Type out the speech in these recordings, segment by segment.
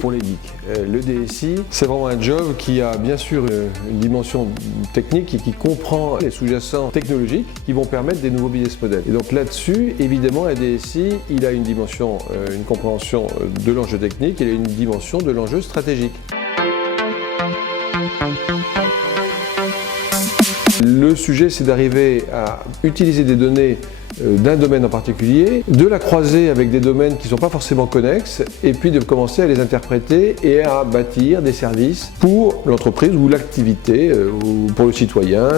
pour les geeks. Le DSI, c'est vraiment un job qui a bien sûr une dimension technique et qui comprend les sous-jacents technologiques qui vont permettre des nouveaux business models. Et donc là-dessus, évidemment, un DSI, il a une dimension, une compréhension de l'enjeu technique, il a une dimension de l'enjeu stratégique. Le sujet, c'est d'arriver à utiliser des données d'un domaine en particulier, de la croiser avec des domaines qui ne sont pas forcément connexes, et puis de commencer à les interpréter et à bâtir des services pour l'entreprise ou l'activité, ou pour le citoyen.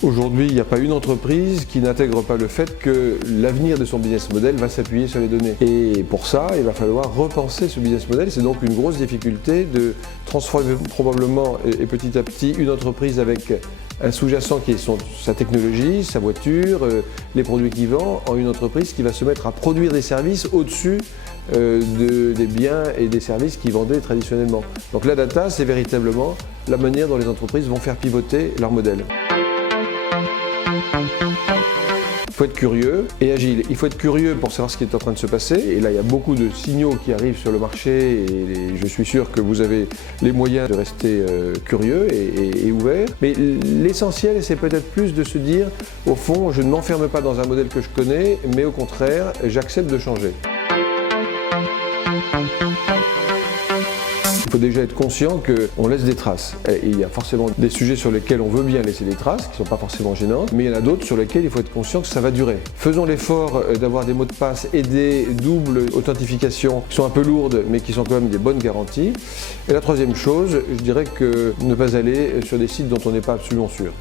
Aujourd'hui, il n'y a pas une entreprise qui n'intègre pas le fait que l'avenir de son business model va s'appuyer sur les données. Et pour ça, il va falloir repenser ce business model. C'est donc une grosse difficulté de transformer probablement et petit à petit une entreprise avec un sous-jacent qui est sa technologie, sa voiture, les produits qu'il vend, en une entreprise qui va se mettre à produire des services au-dessus des biens et des services qu'ils vendaient traditionnellement. Donc la data, c'est véritablement la manière dont les entreprises vont faire pivoter leur modèle. Il faut être curieux et agile. Il faut être curieux pour savoir ce qui est en train de se passer. Et là, il y a beaucoup de signaux qui arrivent sur le marché et je suis sûr que vous avez les moyens de rester curieux et ouverts. Mais l'essentiel, c'est peut-être plus de se dire, au fond, je ne m'enferme pas dans un modèle que je connais, mais au contraire, j'accepte de changer. Il faut déjà être conscient qu'on laisse des traces. Et il y a forcément des sujets sur lesquels on veut bien laisser des traces, qui ne sont pas forcément gênantes, mais il y en a d'autres sur lesquels il faut être conscient que ça va durer. Faisons l'effort d'avoir des mots de passe et des doubles authentifications qui sont un peu lourdes, mais qui sont quand même des bonnes garanties. Et la troisième chose, je dirais que ne pas aller sur des sites dont on n'est pas absolument sûr.